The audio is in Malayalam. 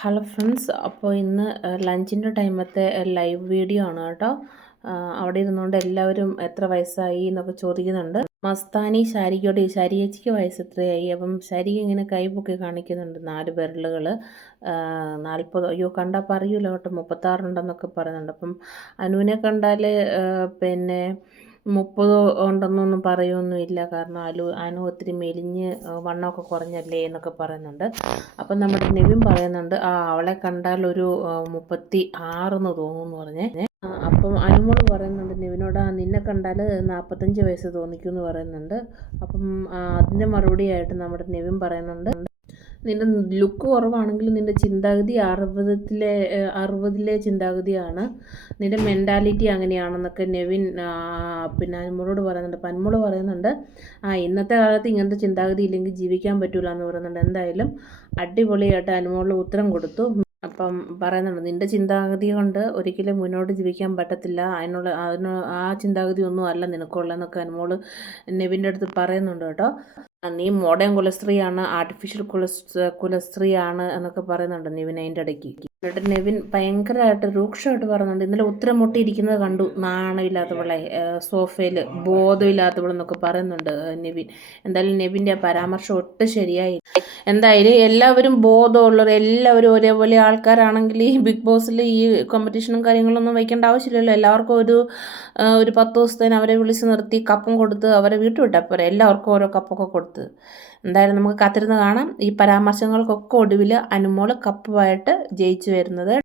ഹലോ ഫ്രണ്ട്സ്, അപ്പോൾ ഇന്ന് ലഞ്ചിൻ്റെ ടൈമത്തെ ലൈവ് വീഡിയോ ആണ് കേട്ടോ. അവിടെ ഇരുന്നുകൊണ്ട് എല്ലാവരും എത്ര വയസ്സായി എന്നൊക്കെ ചോദിക്കുന്നുണ്ട്. മസ്താനി ശാരികയോട് ശാരി ചേച്ചിക്ക് വയസ്സ് എത്രയായി? അപ്പം ശാരിക ഇങ്ങനെ കൈപ്പൊക്കി കാണിക്കുന്നുണ്ട് 4 വിരലുകൾ. 40 അയ്യോ കണ്ടാൽ പറയൂല കേട്ടോ, 36 ഉണ്ടെന്നൊക്കെ പറയുന്നുണ്ട്. അപ്പം അനുവിനെ കണ്ടാൽ പിന്നെ 30 ഉണ്ടെന്നൊന്നും പറയുമൊന്നുമില്ല, കാരണം അനു ഒത്തിരി മെലിഞ്ഞ് വണ്ണമൊക്കെ കുറഞ്ഞല്ലേ എന്നൊക്കെ പറയുന്നുണ്ട്. അപ്പം നമ്മുടെ നെവിൻ പറയുന്നുണ്ട്, അവളെ കണ്ടാൽ ഒരു 36 എന്ന് തോന്നുന്നു പറഞ്ഞേ. അപ്പം അനുമോള് പറയുന്നുണ്ട് നെവിനോട്, നിന്നെ കണ്ടാൽ 45 വയസ്സ് തോന്നിക്കുമെന്ന് പറയുന്നുണ്ട്. അപ്പം അതിൻ്റെ മറുപടിയായിട്ട് നമ്മുടെ നെവിൻ പറയുന്നുണ്ട്, നിൻ്റെ ലുക്ക് കുറവാണെങ്കിലും നിൻ്റെ ചിന്താഗതി 60-ലെ ചിന്താഗതിയാണ്, നിൻ്റെ മെൻറ്റാലിറ്റി അങ്ങനെയാണെന്നൊക്കെ നെവിൻ പിന്നെ അനുമോളോട് പറയുന്നുണ്ട്. അപ്പം അനുമോള് പറയുന്നുണ്ട്, ഇന്നത്തെ കാലത്ത് ഇങ്ങനത്തെ ചിന്താഗതി ഇല്ലെങ്കിൽ ജീവിക്കാൻ പറ്റൂല എന്ന് പറയുന്നുണ്ട്. എന്തായാലും അടിപൊളിയായിട്ട് അനുമോള് ഉത്തരം കൊടുത്തു. അപ്പം പറയുന്നുണ്ട്, നിൻ്റെ ചിന്താഗതി കൊണ്ട് ഒരിക്കലും മുന്നോട്ട് ജീവിക്കാൻ പറ്റത്തില്ല, ആ ചിന്താഗതി ഒന്നും അല്ല നിനക്കുള്ളതെന്നൊക്കെ അനുമോള് നെവിൻ്റെ അടുത്ത് പറയുന്നുണ്ട് കേട്ടോ. നീ മോഡേൺ കുലസ്ത്രീയാണ്, ആർട്ടിഫിഷ്യൽ കുലസ്ത്രീയാണ് എന്നൊക്കെ പറയുന്നുണ്ട് നെവിൻ അതിൻ്റെ ഇടയ്ക്ക്. എന്നിട്ട് നെവിൻ ഭയങ്കരമായിട്ട് രൂക്ഷമായിട്ട് പറയുന്നുണ്ട്, ഇന്നലെ ഉത്തരം മുട്ടിയിരിക്കുന്നത് കണ്ടു, നാണമില്ലാത്തവളെ, സോഫയിൽ ബോധമില്ലാത്തവളെന്നൊക്കെ പറയുന്നുണ്ട് നെവിൻ. എന്തായാലും നെവിൻ്റെ ആ പരാമർശം ഒട്ടും ശരിയായി. എന്തായാലും എല്ലാവരും ബോധമുള്ളവർ, എല്ലാവരും ഒരേപോലെ ആൾക്കാരാണെങ്കിൽ ഈ ബിഗ് ബോസിൽ ഈ കോമ്പറ്റീഷനും കാര്യങ്ങളൊന്നും വയ്ക്കേണ്ട ആവശ്യമില്ലല്ലോ. എല്ലാവർക്കും ഒരു 10 ദിവസത്തേന് അവരെ വിളിച്ച് നിർത്തി കപ്പും കൊടുത്ത് അവരെ വീട്ടിൽ വിട്ടാൽ പോരെ, എല്ലാവർക്കും ഓരോ കപ്പൊക്കെ കൊടുത്ത്. എന്തായാലും നമുക്ക് കാത്തിരുന്ന് കാണാം ഈ പരാമർശങ്ങൾക്കൊക്കെ ഒടുവിൽ അനുമോൾ കപ്പുമായിട്ട് ജയിച്ചു വരുന്നത്.